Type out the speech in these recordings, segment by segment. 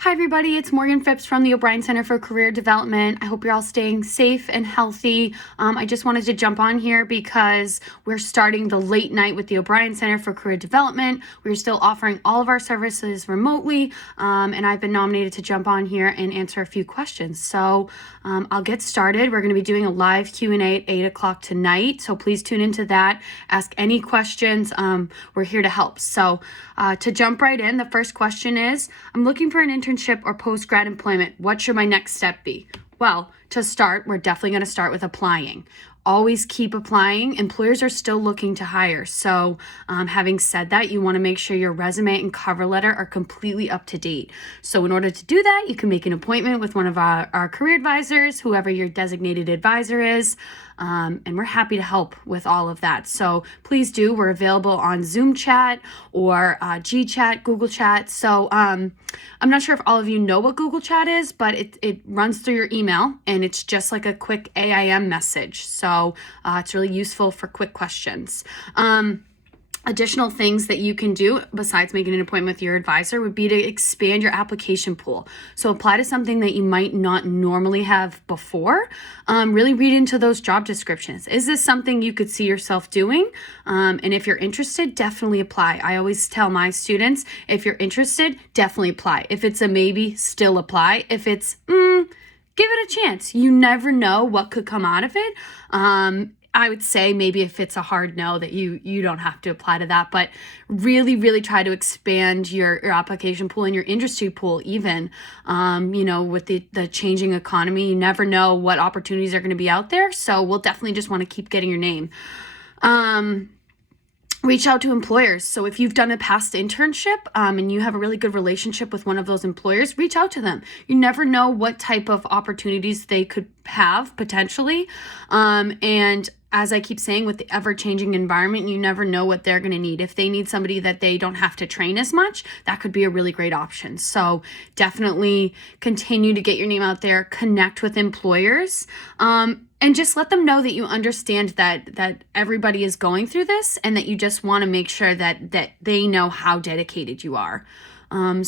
Hi everybody, it's Morgan Phipps from the O'Brien Center for Career Development. I hope you're all staying safe and healthy. I just wanted to jump on here because we're starting the late night with the O'Brien Center for Career Development. We're still offering all of our services remotely, and I've been nominated to jump on here and answer a few questions. So I'll get started. We're going to be doing a live Q&A at 8 o'clock tonight, so please tune into that. Ask any questions. We're here to help. So to jump right in, the first question is, I'm looking for an internship or post-grad employment. What should my next step be? Well, to start, we're definitely going to start with applying. Always keep applying. Employers are still looking to hire. So having said that, you want to make sure your resume and cover letter are completely up to date. So in order to do that, you can make an appointment with one of our career advisors, whoever your designated advisor is. And we're happy to help with all of that. So please do. We're available on Zoom chat or G-chat, Google chat. So I'm not sure if all of you know what Google chat is, but it runs through your email and it's just like a quick AIM message. So it's really useful for quick questions. Additional things that you can do besides making an appointment with your advisor would be to expand your application pool. So apply to something that you might not normally have before. Really read into those job descriptions. Is this something you could see yourself doing? And if you're interested, definitely apply. I always tell my students, if you're interested, definitely apply. If it's a maybe, still apply. If it's, give it a chance. You never know what could come out of it. I would say maybe if it's a hard no that you don't have to apply to that, but really try to expand your application pool and your industry pool even. With the changing economy, you never know what opportunities are going to be out there. So we'll definitely just want to keep getting your name. Reach out to employers. So if you've done a past internship and you have a really good relationship with one of those employers, reach out to them. You never know what type of opportunities they could have potentially. And as I keep saying, with the ever-changing environment, you never know what they're going to need. If they need somebody that they don't have to train as much, that could be a really great option. So definitely continue to get your name out there, connect with employers, and just let them know that you understand that everybody is going through this and that you just want to make sure that they know how dedicated you are. I'm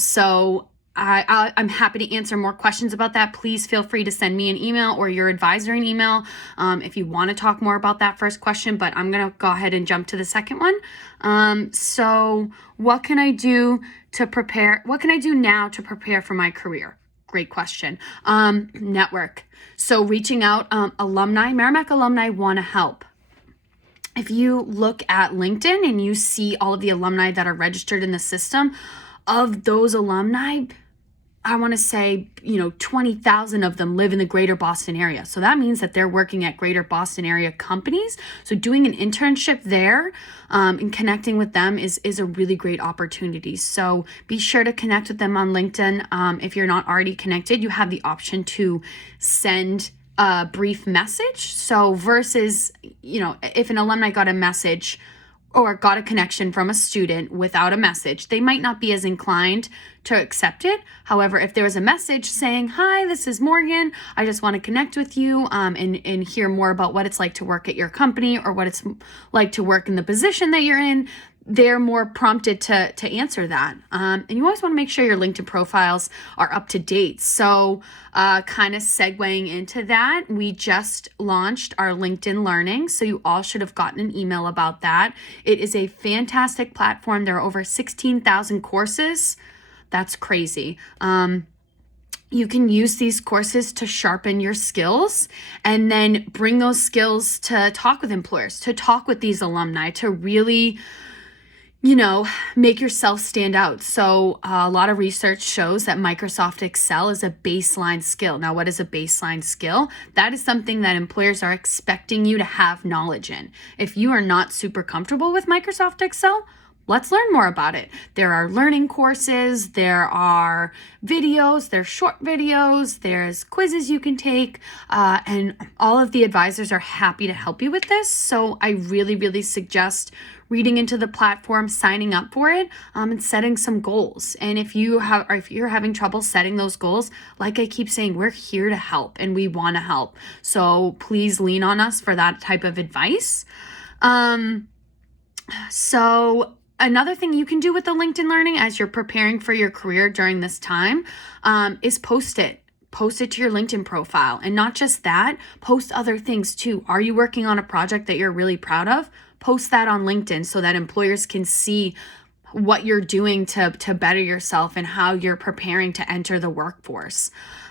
happy to answer more questions about that. Please feel free to send me an email or your advisor an email if you want to talk more about that first question, but I'm going to go ahead and jump to the second one. So what can I do to prepare? What can I do now to prepare for my career? Great question. Network. So reaching out, alumni, Merrimack alumni want to help. If you look at LinkedIn and you see all of the alumni that are registered in the system, of those alumni, I want to say, 20,000 of them live in the greater Boston area. So that means that they're working at greater Boston area companies. So doing an internship there and connecting with them is a really great opportunity. So be sure to connect with them on LinkedIn. If you're not already connected, you have the option to send a brief message. So versus, if an alumni got a message or got a connection from a student without a message, they might not be as inclined to accept it. However, if there was a message saying, hi, this is Morgan, I just want to connect with you and hear more about what it's like to work at your company or what it's like to work in the position that you're in, they're more prompted to answer that. And you always want to make sure your LinkedIn profiles are up to date. So kind of segueing into that, we just launched our LinkedIn Learning. So you all should have gotten an email about that. It is a fantastic platform. There are over 16,000 courses. That's crazy. You can use these courses to sharpen your skills and then bring those skills to talk with employers, to talk with these alumni, to really make yourself stand out. So a lot of research shows that Microsoft Excel is a baseline skill. Now, what is a baseline skill? That is something that employers are expecting you to have knowledge in. If you are not super comfortable with Microsoft Excel, let's learn more about it. There are learning courses, there are videos, there's short videos, there's quizzes you can take, and all of the advisors are happy to help you with this. So I really suggest reading into the platform, signing up for it, and setting some goals. And if you're having trouble setting those goals, like I keep saying, we're here to help and we want to help. So please lean on us for that type of advice. So another thing you can do with the LinkedIn Learning as you're preparing for your career during this time is post it. Post it to your LinkedIn profile. And not just that, post other things too. Are you working on a project that you're really proud of? Post that on LinkedIn so that employers can see what you're doing to better yourself and how you're preparing to enter the workforce.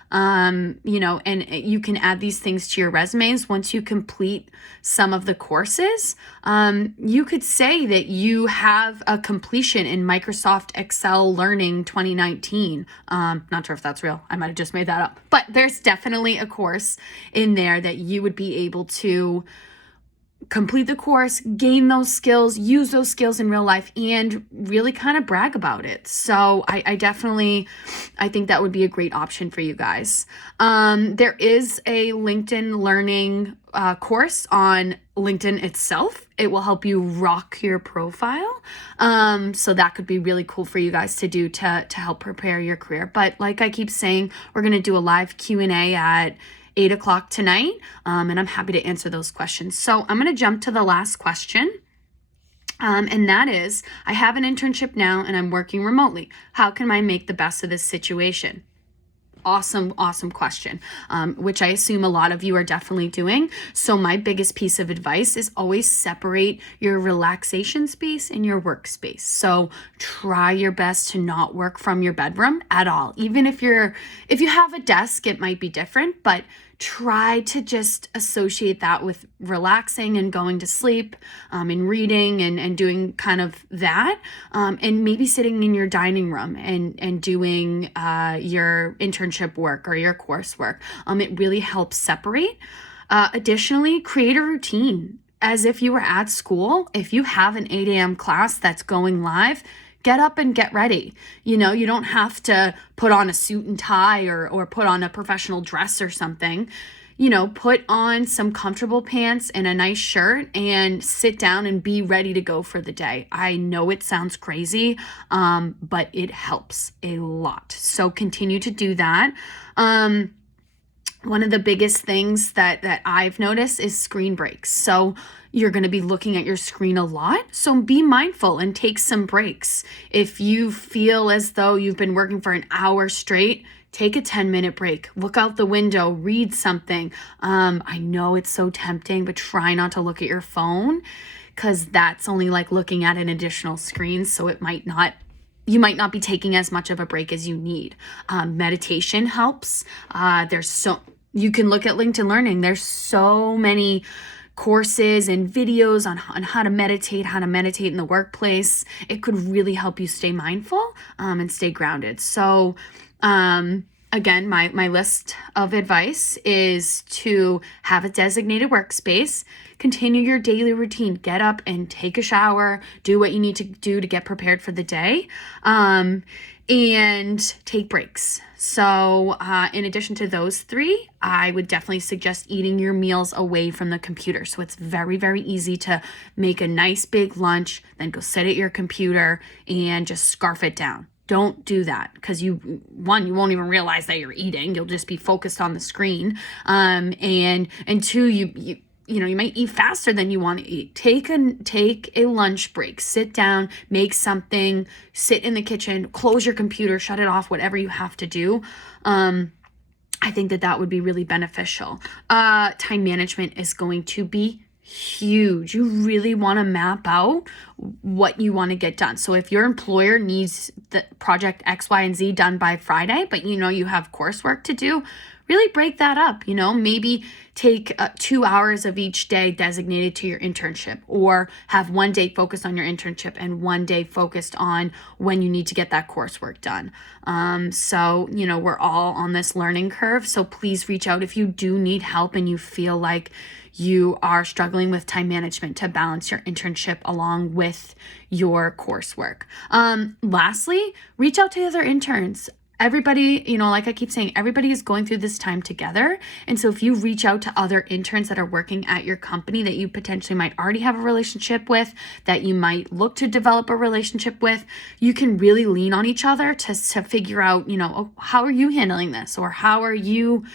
And you can add these things to your resumes once you complete some of the courses. You could say that you have a completion in Microsoft Excel Learning 2019. Not sure if that's real. I might have just made that up, but there's definitely a course in there that you would be able to complete the course, gain those skills, use those skills in real life, and really kind of brag about it. So I think that would be a great option for you guys. There is a LinkedIn Learning course on LinkedIn itself. It will help you rock your profile. So that could be really cool for you guys to do to help prepare your career. But like I keep saying, we're going to do a live Q&A at 8 o'clock tonight, and I'm happy to answer those questions. So I'm going to jump to the last question, and that is, I have an internship now and I'm working remotely. How can I make the best of this situation? Awesome question, which I assume a lot of you are definitely doing. So my biggest piece of advice is always separate your relaxation space and your workspace. So try your best to not work from your bedroom at all. Even if you have a desk, it might be different, but try to just associate that with relaxing and going to sleep, and reading and doing kind of that, and maybe sitting in your dining room and doing your internship work or your coursework. It really helps separate. Additionally, create a routine as if you were at school. If you have an 8 a.m. class that's going live, get up and get ready. You don't have to put on a suit and tie or put on a professional dress or something. Put on some comfortable pants and a nice shirt and sit down and be ready to go for the day. I know it sounds crazy, but it helps a lot. So continue to do that. One of the biggest things that I've noticed is screen breaks. So you're going to be looking at your screen a lot. So be mindful and take some breaks. If you feel as though you've been working for an hour straight, take a 10-minute break. Look out the window, read something. I know it's so tempting, but try not to look at your phone because that's only like looking at an additional screen. So you might not be taking as much of a break as you need. Meditation helps. You can look at LinkedIn Learning. There's so many courses and videos on how to meditate in the workplace. It could really help you stay mindful and stay grounded. So again, my list of advice is to have a designated workspace, continue your daily routine, get up and take a shower, do what you need to do to get prepared for the day, and take breaks. So in addition to those three, I would definitely suggest eating your meals away from the computer. So it's very, very easy to make a nice big lunch, then go sit at your computer and just scarf it down. Don't do that because you won't even realize that you're eating. You'll just be focused on the screen. And two, you might eat faster than you want to eat. Take a lunch break. Sit down, make something, sit in the kitchen, close your computer, shut it off, whatever you have to do. I think that would be really beneficial. Time management is going to be huge. You really want to map out what you want to get done. So if your employer needs the project X, Y, and Z done by Friday, but you have coursework to do, really break that up. Maybe take 2 hours of each day designated to your internship, or have one day focused on your internship and one day focused on when you need to get that coursework done. So we're all on this learning curve. So please reach out if you do need help and you feel like you are struggling with time management to balance your internship along with your coursework. Lastly, reach out to other interns. Everybody, like I keep saying, everybody is going through this time together. And so if you reach out to other interns that are working at your company that you potentially might already have a relationship with, that you might look to develop a relationship with, you can really lean on each other to figure out, how are you handling this? Or how are you,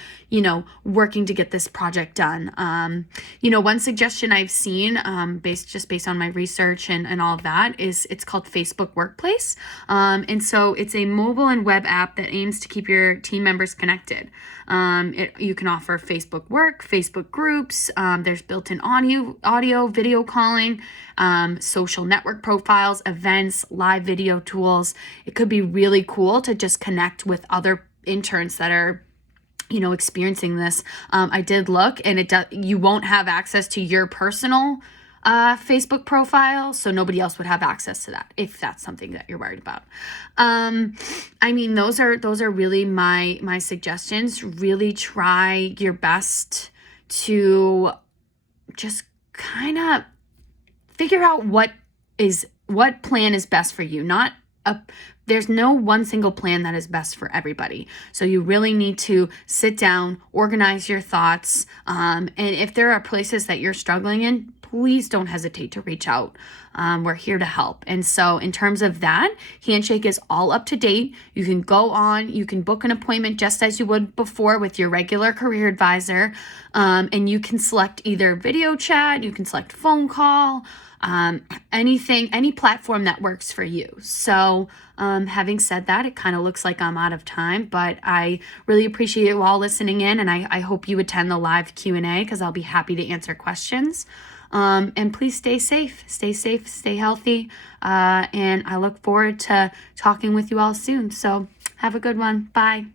working to get this project done. One suggestion I've seen, based on my research and all of that, is it's called Facebook Workplace. And so it's a mobile and web app that aims to keep your team members connected. You can offer Facebook work, Facebook groups. There's built-in audio, video calling, social network profiles, events, live video tools. It could be really cool to just connect with other interns that are experiencing this. I did look, and you won't have access to your personal Facebook profile, so nobody else would have access to that if that's something that you're worried about. Those are really my suggestions. Really try your best to just kind of figure out what plan is best for you. There's no one single plan that is best for everybody. So you really need to sit down, organize your thoughts. And if there are places that you're struggling in, please don't hesitate to reach out. We're here to help. And so in terms of that, Handshake is all up to date. You can go on, you can book an appointment just as you would before with your regular career advisor. And you can select either video chat, you can select phone call, any platform that works for you. So having said that, it kind of looks like I'm out of time, but I really appreciate you all listening in, and I hope you attend the live Q&A because I'll be happy to answer questions. And please stay safe, stay healthy, and I look forward to talking with you all soon. So have a good one. Bye.